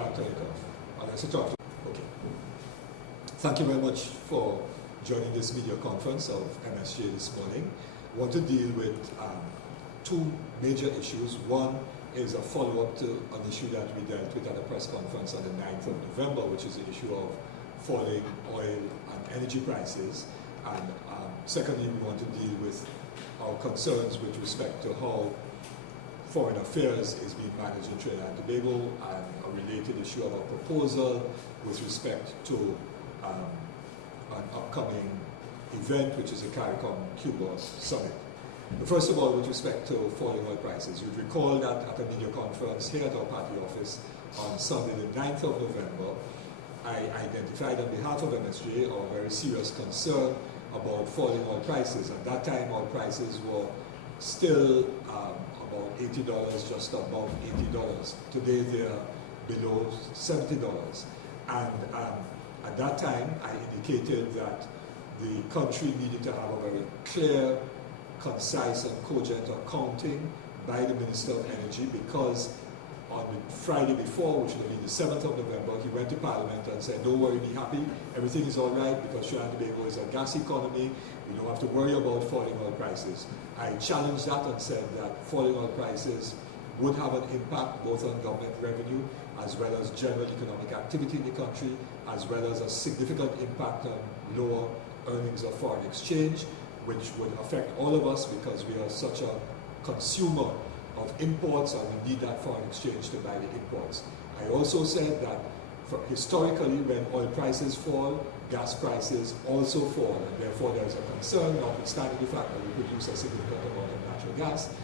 can't turn it off. Unless you talk to okay. Thank you very much for joining this media conference of MSJ this morning. I want to deal with two major issues. One is a follow-up to an issue that we dealt with at a press conference on the 9th of November, which is the issue of falling oil and energy prices. And secondly, we want to deal with our concerns with respect to how foreign affairs is being managed in Trinidad and Tobago, and a related issue of a proposal with respect to an upcoming event, which is the Cuba Summit. But first of all, with respect to falling oil prices, you'd recall that at a media conference here at our party office on Sunday, the 9th of November, I identified on behalf of MSJ our very serious concern about falling oil prices. At that time, oil prices were still about $80, just above $80. Today, they are below $70. And at that time, I indicated that the country needed to have a very clear, concise and cogent accounting by the Minister of Energy, because on the Friday before, which would have been the 7th of November, he went to Parliament and said, don't worry, be happy, everything is all right because Trinidad and Tobago is a gas economy, we don't have to worry about falling oil prices. I challenged that and said that falling oil prices would have an impact both on government revenue as well as general economic activity in the country, as well as a significant impact on lower earnings of foreign exchange, which would affect all of us because we are such a consumer of imports and we need that foreign exchange to buy the imports. I also said that historically when oil prices fall, gas prices also fall, and therefore there's a concern, notwithstanding the fact that we produce a significant amount of natural gas,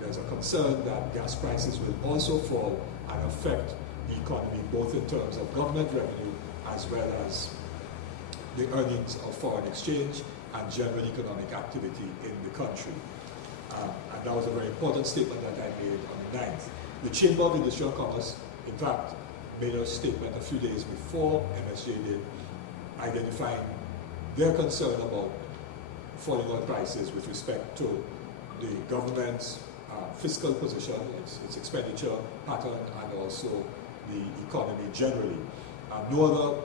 there's a concern that gas prices will also fall and affect the economy both in terms of government revenue as well as the earnings of foreign exchange and general economic activity in the country. And that was a very important statement that I made on the 9th. The Chamber of Industry and Commerce, in fact, made a statement a few days before MSJ did, identifying their concern about falling oil prices with respect to the government's fiscal position, its expenditure pattern, and also the economy generally. No other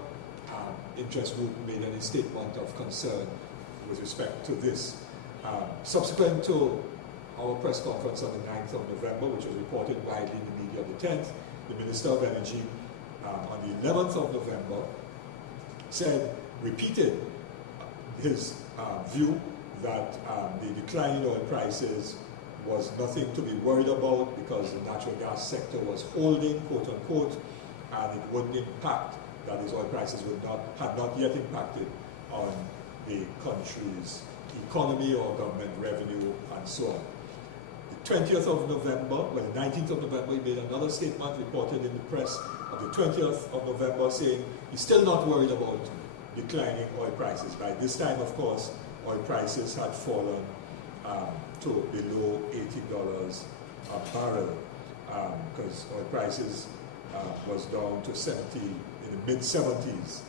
interest group made any statement of concern with respect to this. Subsequent to our press conference on the 9th of November, which was reported widely in the media on the 10th, the Minister of Energy on the 11th of November repeated his view that the decline in oil prices was nothing to be worried about because the natural gas sector was holding, quote unquote, and it wouldn't impact, that is, oil prices had not yet impacted on the country's economy or government revenue and so on. The 20th of November, well, the 19th of November, he made another statement reported in the press of the 20th of November saying he's still not worried about declining oil prices. By this time, of course, oil prices had fallen to below $80 a barrel because oil prices was down to 70, in the mid-70s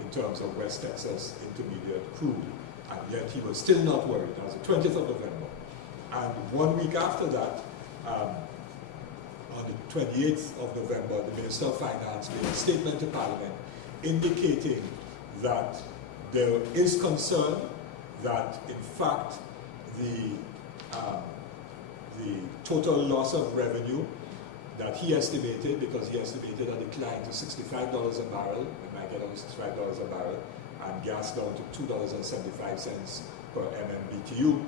in terms of West Texas Intermediate crude. And yet he was still not worried. That was the 20th of November. And 1 week after that, on the 28th of November, the Minister of Finance made a statement to Parliament indicating that there is concern that, in fact, the total loss of revenue that he estimated, because he estimated a decline to $65 a barrel, it might get down to $65 a barrel, and gas down to $2.75 per MMBTU,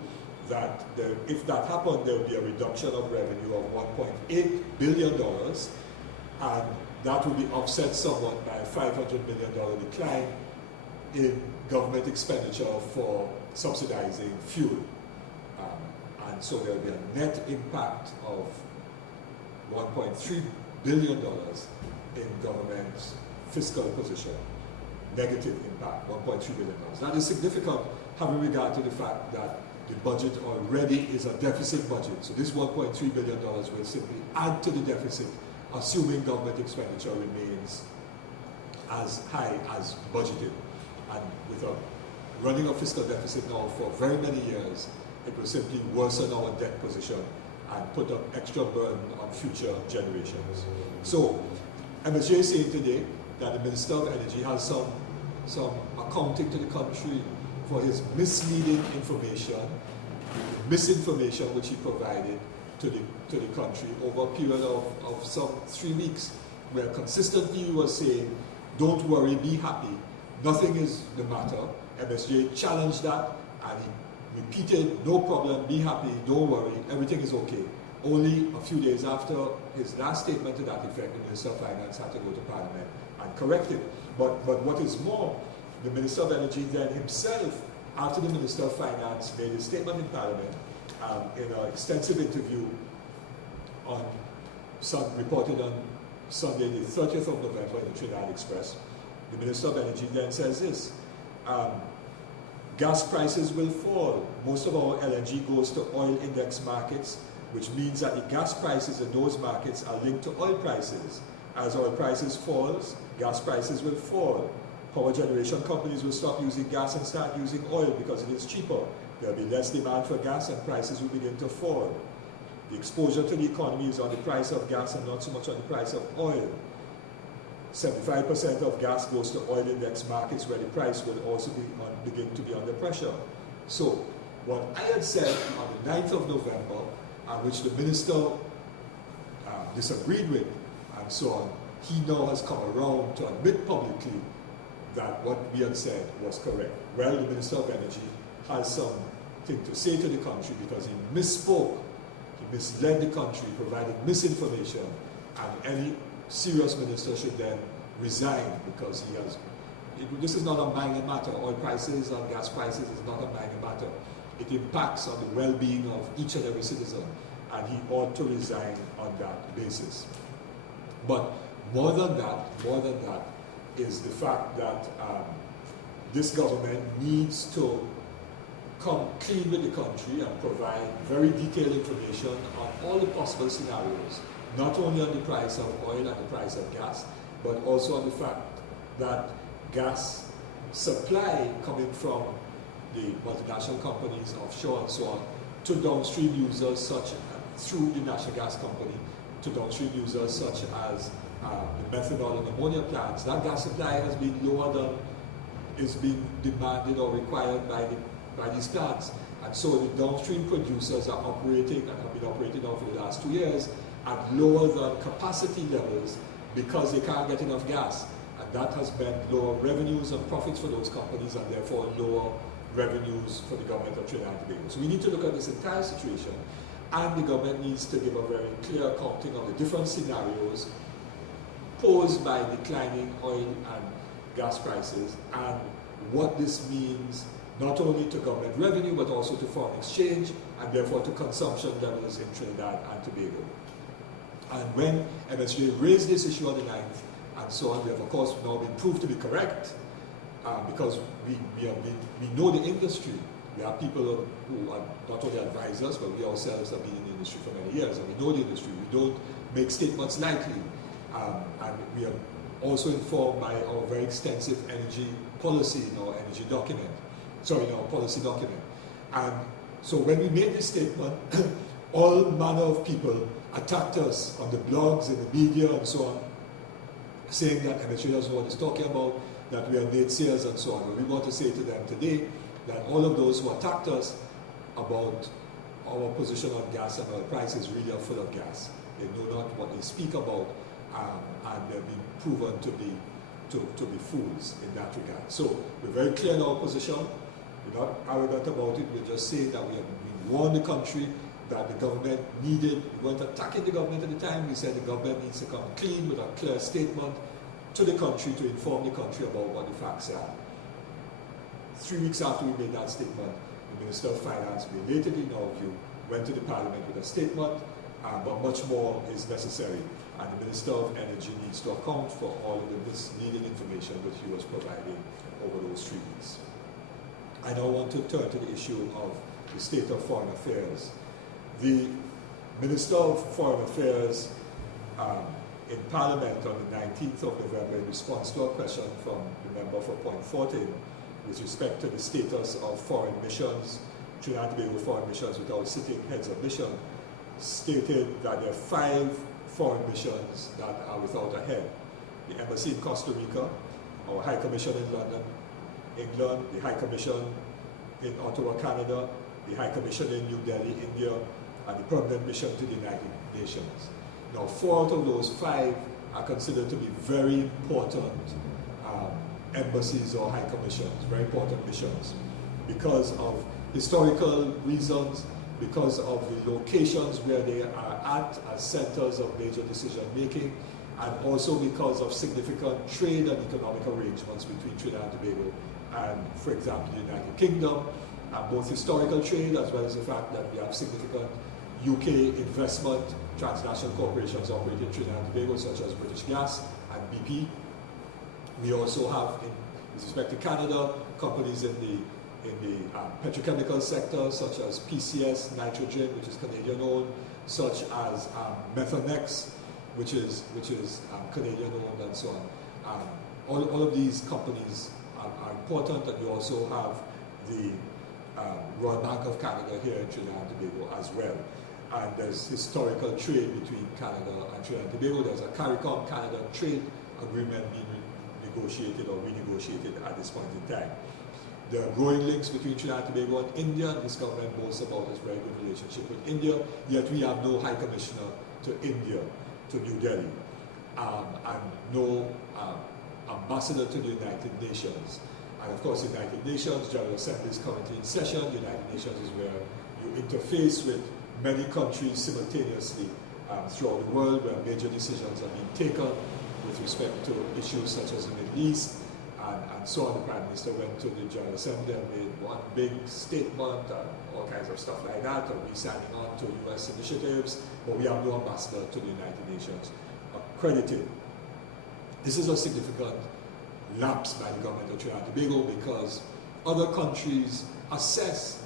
that if that happened, there would be a reduction of revenue of $1.8 billion, and that would be offset somewhat by a $500 million decline in government expenditure for subsidizing fuel. And so there will be a net impact of $1.3 billion in government's fiscal position. Negative impact, $1.3 billion. That is significant, having regard to the fact that the budget already is a deficit budget. So this $1.3 billion will simply add to the deficit, assuming government expenditure remains as high as budgeted. And with a running a fiscal deficit now for very many years, it will simply worsen our debt position and put an extra burden on future generations. So MSJ is saying today that the Minister of Energy has some accounting to the country for his misleading information, misinformation which he provided to the country over a period of some 3 weeks, where consistently he was saying, don't worry, be happy, nothing is the matter. MSJ challenged that and he repeated, no problem, be happy, don't worry, everything is okay. Only a few days after his last statement to that effect, the Minister of Finance had to go to Parliament and correct it. But what is more, the Minister of Energy then himself, after the Minister of Finance made his statement in Parliament, in an extensive interview reported on Sunday, the 30th of November in the Trinidad Express, the Minister of Energy then says this, gas prices will fall. Most of our LNG goes to oil index markets, which means that the gas prices in those markets are linked to oil prices. As oil prices falls, gas prices will fall. Power generation companies will stop using gas and start using oil because it is cheaper. There will be less demand for gas and prices will begin to fall. The exposure to the economy is on the price of gas and not so much on the price of oil. 75% of gas goes to oil index markets where the price will also begin to be under pressure. So, what I had said on the 9th of November, which the minister disagreed with, and so on, he now has come around to admit publicly that what we had said was correct. Well, the Minister of Energy has something to say to the country because he misspoke, he misled the country, provided misinformation, and any serious minister should then resign because he has. This is not a minor matter. Oil prices and gas prices is not a minor matter. It impacts on the well-being of each and every citizen, and he ought to resign on that basis. But more than that is the fact that this government needs to come clean with the country and provide very detailed information on all the possible scenarios, not only on the price of oil and the price of gas, but also on the fact that gas supply coming from the multinational companies offshore and so on to downstream users through the national gas company to downstream users such as the methanol and ammonia plants. That gas supply has been lower than is being demanded or required by these plants. And so the downstream producers are operating and have been operating now for the last 2 years at lower than capacity levels because they can't get enough gas. And that has meant lower revenues and profits for those companies and therefore lower revenues for the government of Trinidad and Tobago. So we need to look at this entire situation, and the government needs to give a very clear accounting of the different scenarios posed by declining oil and gas prices and what this means not only to government revenue but also to foreign exchange and therefore to consumption levels in Trinidad and Tobago. And when MSJ raised this issue on the 9th and so on, we have of course now been proved to be correct because we know the industry. We have people who are not only advisors, but we ourselves have been in the industry for many years, and we know the industry. We don't make statements lightly. And we are also informed by our very extensive energy policy in our energy document. Sorry, in our policy document. And so when we made this statement, all manner of people attacked us on the blogs, in the media, and so on, saying that MSJ doesn't know what it's talking about, that we are naysayers and so on. But we want to say to them today that all of those who attacked us about our position on gas and oil prices really are full of gas. They know not what they speak about, and they've been proven to be fools in that regard. So we're very clear in our position. We're not arrogant about it. We're just saying that we warned the country that the government needed. We weren't attacking the government at the time. We said the government needs to come clean with a clear statement to the country to inform the country about what the facts are. 3 weeks after we made that statement, the Minister of Finance, belatedly in our view, went to the Parliament with a statement, but much more is necessary. And the Minister of Energy needs to account for all of the misleading information which he was providing over those 3 weeks. I now want to turn to the issue of the state of foreign affairs. The Minister of Foreign Affairs in Parliament on the 19th of November, in response to a question from the member for Point 14, with respect to the status of foreign missions, Trinidad and Tobago foreign missions without sitting heads of mission, stated that there are 5 foreign missions that are without a head. the Embassy in Costa Rica, our High Commission in London, England, the High Commission in Ottawa, Canada, the High Commission in New Delhi, India, and the Permanent Mission to the United Nations. Now, 4 out of those 5 are considered to be very important embassies or high commissions, very important missions, because of historical reasons, because of the locations where they are at as centers of major decision making, and also because of significant trade and economic arrangements between Trinidad and Tobago and, for example, the United Kingdom, both historical trade as well as the fact that we have significant UK investment, transnational corporations operating in Trinidad and Tobago, such as British Gas and BP. We also have, with respect to Canada, companies in the petrochemical sector, such as PCS Nitrogen, which is Canadian-owned, such as Methanex, which is Canadian-owned, and so on. All of these companies are important, and you also have the Royal Bank of Canada here in Trinidad and Tobago as well. And there's historical trade between Canada and Trinidad and Tobago. There's a CARICOM Canada trade agreement being negotiated or renegotiated at this point in time. There are growing links between Trinidad and Tobago and India, and this government boasts about its very good relationship with India, yet we have no High Commissioner to India, to New Delhi, and no ambassador to the United Nations. And of course, the United Nations General Assembly is currently in session. The United Nations is where you interface with many countries simultaneously throughout the world, where major decisions are being taken with respect to issues such as the Middle East, and so on. The Prime Minister went to the General Assembly and made one big statement and all kinds of stuff like that, and we signing on to US initiatives, but we have no ambassador to the United Nations accredited. This is a significant lapse by the government of Trinidad and Tobago, because other countries assess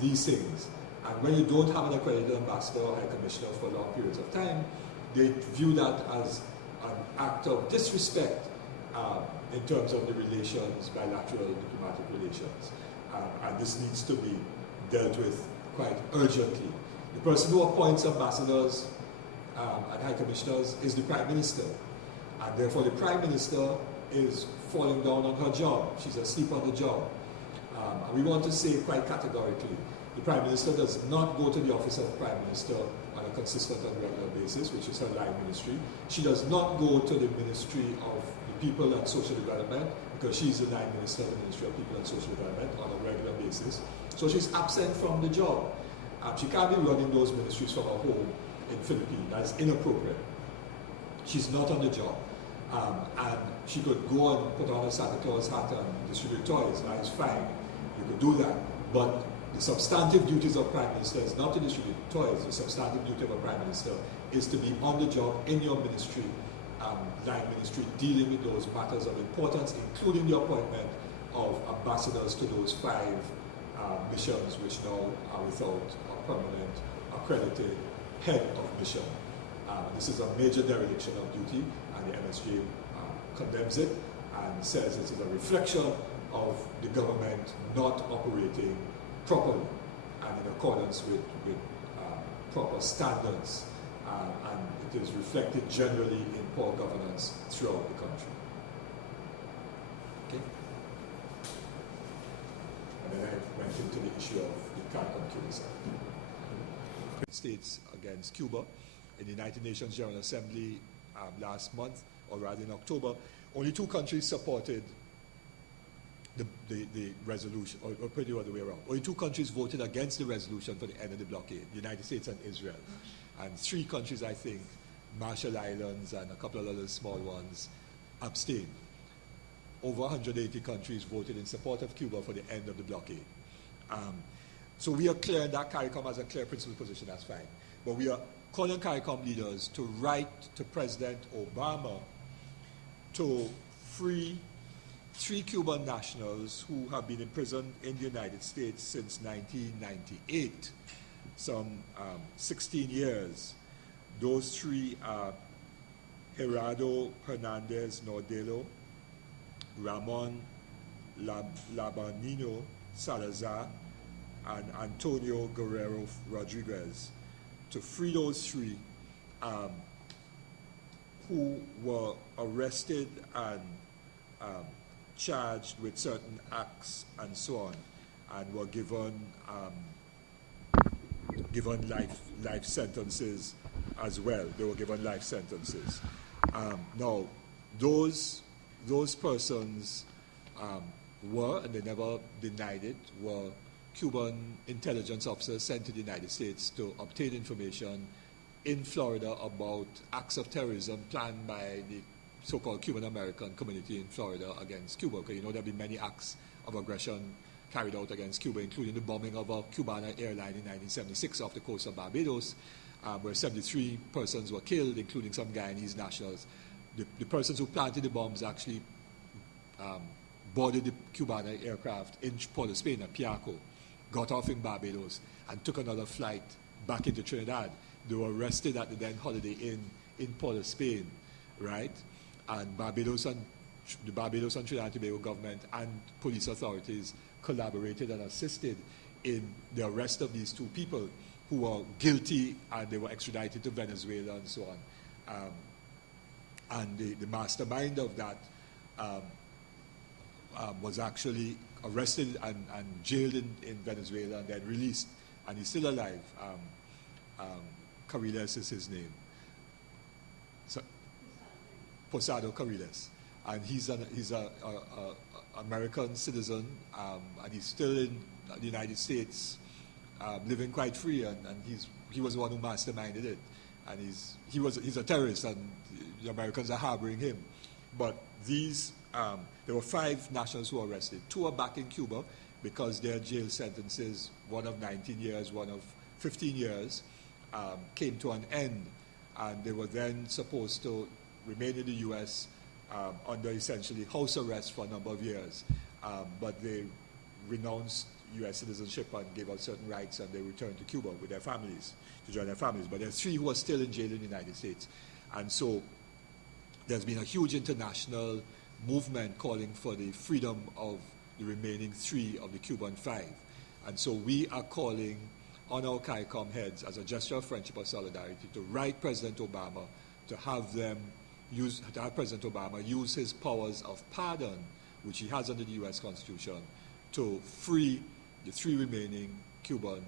these things, and when you don't have an accredited ambassador or high commissioner for long periods of time, they view that as an act of disrespect in terms of the relations, bilateral diplomatic relations, and this needs to be dealt with quite urgently. The person who appoints ambassadors and high commissioners is the Prime Minister, and therefore the Prime Minister is falling down on her job. She's asleep on the job. And we want to say quite categorically, the Prime Minister does not go to the office of Prime Minister on a consistent and regular basis, which is her line ministry. She does not go to the Ministry of the People and Social Development, because she's the line minister of the Ministry of People and Social Development on a regular basis. So she's absent from the job. She can't be running those ministries from her home in Philippines. That's inappropriate. She's not on the job. And she could go and put on a Santa Claus hat and distribute toys. That is fine. You could do that. But the substantive duties of Prime Minister is not to distribute toys. The substantive duty of a Prime Minister is to be on the job in your ministry, line ministry, dealing with those matters of importance, including the appointment of ambassadors to those 5 missions, which now are without a permanent accredited head of mission. This is a major dereliction of duty, and the MSJ condemns it and says it is a reflection of the government not operating properly and in accordance with proper standards, and it is reflected generally in poor governance throughout the country. Okay? And then I went into the issue of the CARICOM Cuba States against Cuba in the United Nations General Assembly last month, or rather in October. Only 2 countries supported the resolution, or pretty well the way around. Only 2 countries voted against the resolution for the end of the blockade, the United States and Israel. And 3 countries, I think, Marshall Islands and a couple of other small ones, abstained. Over 180 countries voted in support of Cuba for the end of the blockade. So we are clear that CARICOM has a clear principled position, that's fine. But we are calling CARICOM leaders to write to President Obama to free 3 Cuban nationals who have been imprisoned in the United States since 1998, some 16 years. Those 3 are Gerardo Hernandez Nordelo, Ramon Labanino Salazar, and Antonio Guerrero Rodriguez. To free those 3 who were arrested and charged with certain acts and so on, and were given life sentences as well. They were given life sentences. Now, those persons were, and they never denied it, were Cuban intelligence officers sent to the United States to obtain information in Florida about acts of terrorism planned by the so-called Cuban American community in Florida against Cuba. Okay, you know there have been many acts of aggression carried out against Cuba, including the bombing of a Cubana airline in 1976 off the coast of Barbados, where 73 persons were killed, including some Guyanese nationals. The persons who planted the bombs actually boarded the Cubana aircraft in Port of Spain at Piaco, got off in Barbados, and took another flight back into Trinidad. They were arrested at the then Holiday Inn in Port of Spain, right? And the Barbados and Trinidad and Tobago government and police authorities collaborated and assisted in the arrest of these two people who were guilty, and they were extradited to Venezuela and so on. And the mastermind of that was actually arrested and jailed in Venezuela and then released, and he's still alive. Carriles is his name. So, Posado Carriles. And he's an American citizen, and he's still in the United States, living quite free, and he was the one who masterminded it. And he's a terrorist, and the Americans are harboring him. But there were 5 nationals who were arrested. 2 are back in Cuba because their jail sentences, one of 19 years, one of 15 years, came to an end, and they were then supposed to remain in the U.S. Under essentially house arrest for a number of years. But they renounced U.S. citizenship and gave up certain rights, and they returned to Cuba with their families, to join their families. But there are 3 who are still in jail in the United States. And so there's been a huge international movement calling for the freedom of the remaining 3 of the Cuban 5. And so we are calling on our CARICOM heads as a gesture of friendship or solidarity to write President Obama to have President Obama use his powers of pardon, which he has under the U.S. Constitution, to free the 3 remaining Cuban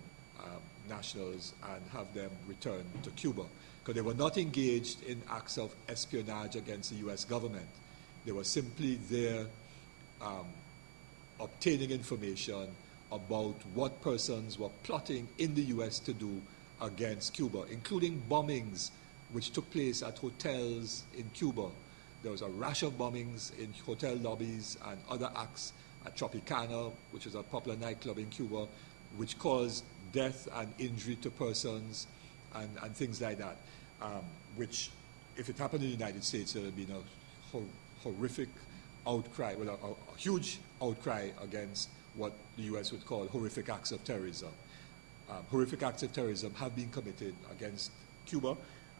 nationals and have them return to Cuba. Because they were not engaged in acts of espionage against the U.S. government. They were simply there obtaining information about what persons were plotting in the U.S. to do against Cuba, including bombings which took place at hotels in Cuba. There was a rash of bombings in hotel lobbies and other acts at Tropicana, which is a popular nightclub in Cuba, which caused death and injury to persons and things like that, which, if it happened in the United States, there would have been a horrific outcry, a huge outcry against what the U.S. would call horrific acts of terrorism. Horrific acts of terrorism have been committed against Cuba,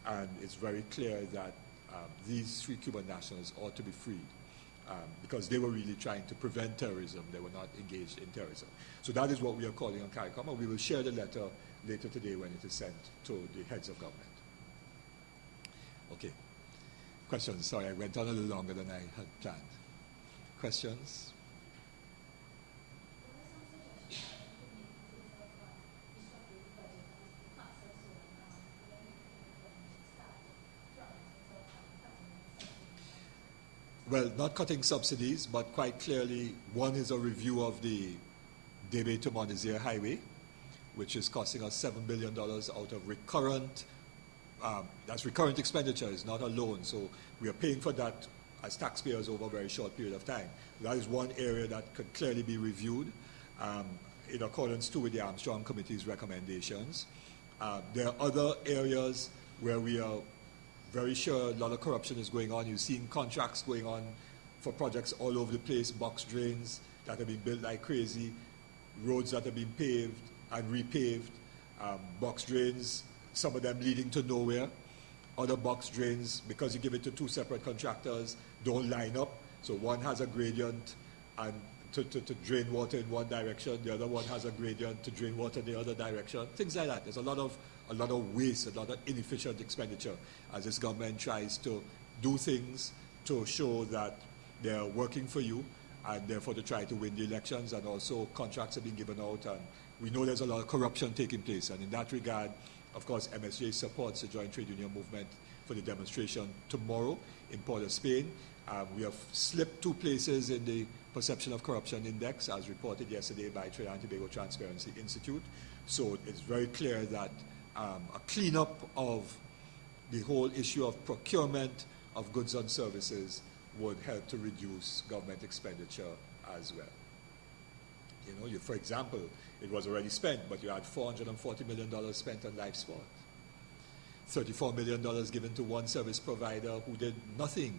and it's very clear that these 3 Cuban nationals ought to be freed because they were really trying to prevent terrorism. They were not engaged in terrorism. So that is what we are calling on CARICOM, and we will share the letter later today when it is sent to the heads of government. Okay. Questions? Sorry, I went on a little longer than I had planned. Questions? Well, not cutting subsidies, but quite clearly, one is a review of the Debe to Montezier Highway, which is costing us $7 billion out of recurrent, that's recurrent expenditure, it's not a loan. So we are paying for that as taxpayers over a very short period of time. That is one area that could clearly be reviewed in accordance too with the Armstrong Committee's recommendations. There are other areas where we are very sure a lot of corruption is going on. You're seeing contracts going on for projects all over the place, box drains that have been built like crazy, roads that have been paved and repaved, box drains, some of them leading to nowhere. Other box drains, because you give it to 2 separate contractors, don't line up. So one has a gradient and to drain water in one direction, the other one has a gradient to drain water in the other direction, things like that. There's a lot of waste, a lot of inefficient expenditure as this government tries to do things to show that they're working for you, and therefore to try to win the elections, and also contracts are being given out, and we know there's a lot of corruption taking place. And in that regard, of course, MSJ supports the Joint Trade Union Movement for the demonstration tomorrow in Port of Spain. We have slipped 2 places in the Perception of Corruption Index, as reported yesterday by Trinidad and Tobago Transparency Institute. So it's very clear that a cleanup of the whole issue of procurement of goods and services would help to reduce government expenditure as well. You know, for example, it was already spent, but you had $440 million spent on live sport. $34 million given to one service provider who did nothing.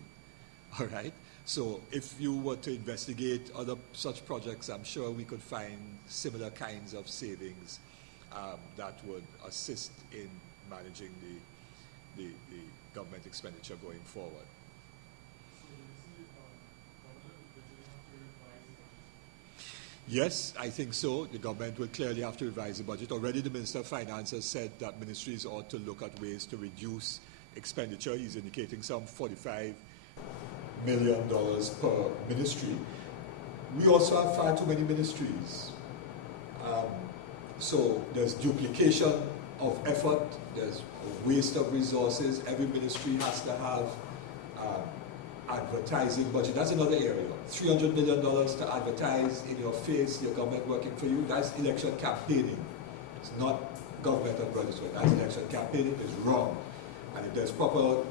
All right? So if you were to investigate other such projects, I'm sure we could find similar kinds of savings that would assist in managing the government expenditure going forward. Yes, I think so. The government will clearly have to revise the budget. Already the Minister of Finance has said that ministries ought to look at ways to reduce expenditure. He's indicating some $45 million per ministry. We also have far too many ministries. So there's duplication of effort, there's a waste of resources. Every ministry has to have advertising budget. That's another area. $300 million to advertise in your face, your government working for you. That's election campaigning. It's not governmental budget. That's election campaigning. It's wrong. And if there's proper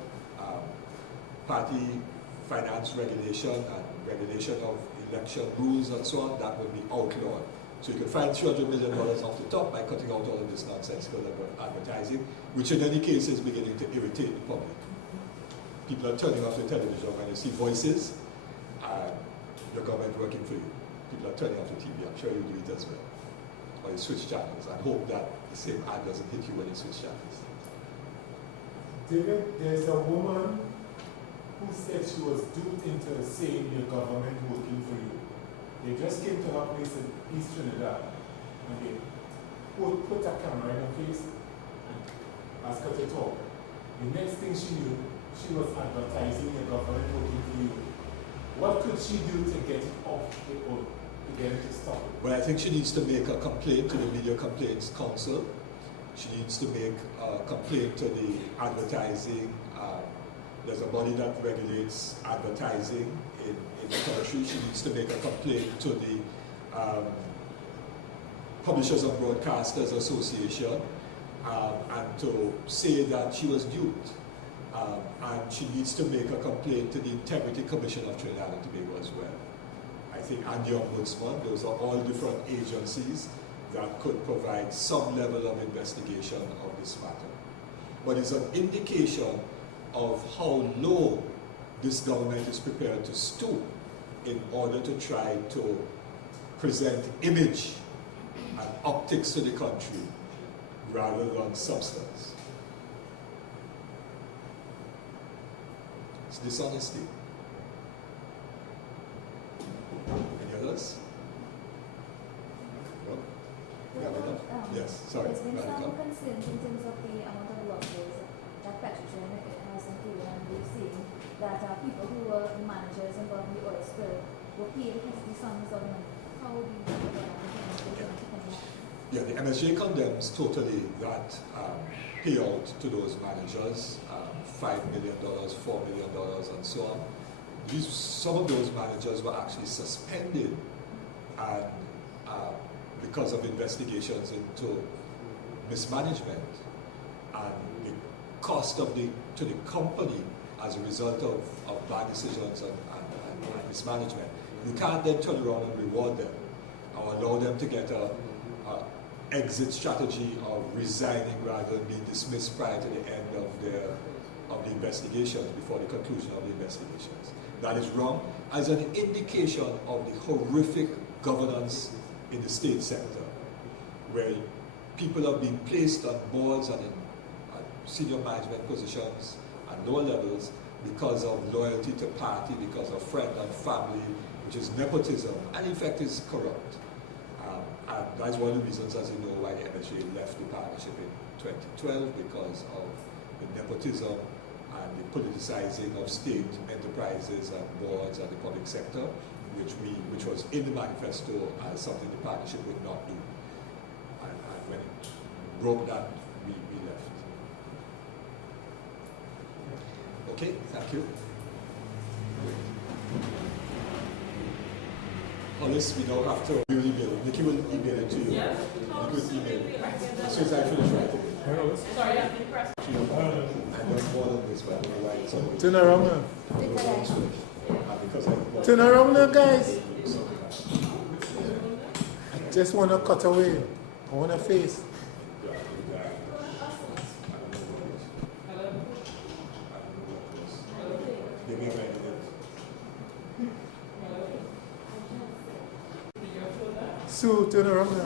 party finance regulation and regulation of election rules and so on, that would be outlawed. So you can find $300 million off the top by cutting out all of this nonsensical advertising, which in any case is beginning to irritate the public. People are turning off the television when they see voices and the government working for you. People are turning off the TV. I'm sure you do it as well. Or you switch channels and hope that the same ad doesn't hit you when you switch channels. David, there's a woman who said she was duped into saying your government working for you. They just came to her place in East Trinidad and they put a camera in her face and asked her to talk. The next thing she knew, she was advertising your government working for you. What could she do to get it off or to get it to stop it? Well, I think she needs to make a complaint to the Media Complaints Council. She needs to make a complaint to the advertising. There's a body that regulates advertising in the country. She needs to make a complaint to the Publishers and Broadcasters Association and to say that she was duped. And she needs to make a complaint to the Integrity Commission of Trinidad and Tobago as well. I think, and the Ombudsman, those are all different agencies that could provide some level of investigation of this matter. But it's an indication of how low this government is prepared to stoop in order to try to present image and optics to the country rather than substance. It's dishonesty. Any others? No? We have enough? Yes, sorry. There's been some concerns in terms of the amount of losses that Petrogen has included, and we've seen that people who were managers involved in the oil spill were paid hefty sums of money. How do you think about that? Yeah, the MSJ condemns totally that payout to those managers, $5 million, $4 million, and so on. Some of those managers were actually suspended and because of investigations into mismanagement and the cost of to the company as a result of bad decisions and mismanagement. You can't then turn around and reward them or allow them to get a exit strategy of resigning rather than being dismissed prior to the end of the investigations, before the conclusion of the investigations. That is wrong as an indication of the horrific governance in the state sector, where people are being placed on boards and in senior management positions at lower levels because of loyalty to party, because of friend and family, which is nepotism, and in fact is corrupt. And that's one of the reasons, as you know, why the MSJ left the partnership in 2012, because of the nepotism and the politicizing of state enterprises and boards and the public sector, which was in the manifesto as something the partnership would not do. And when it broke that, we left. Okay, thank you. Hollis, we now have to email. Nikki will email it to you. Yeah. Nikki will email it. As soon as I finish writing. Sorry, I'm impressed. I don't more than this, but I don't know why it's so. Turn around now. Because Turn around now, guys. Just want to cut away. I want a face. Sue, turn around now.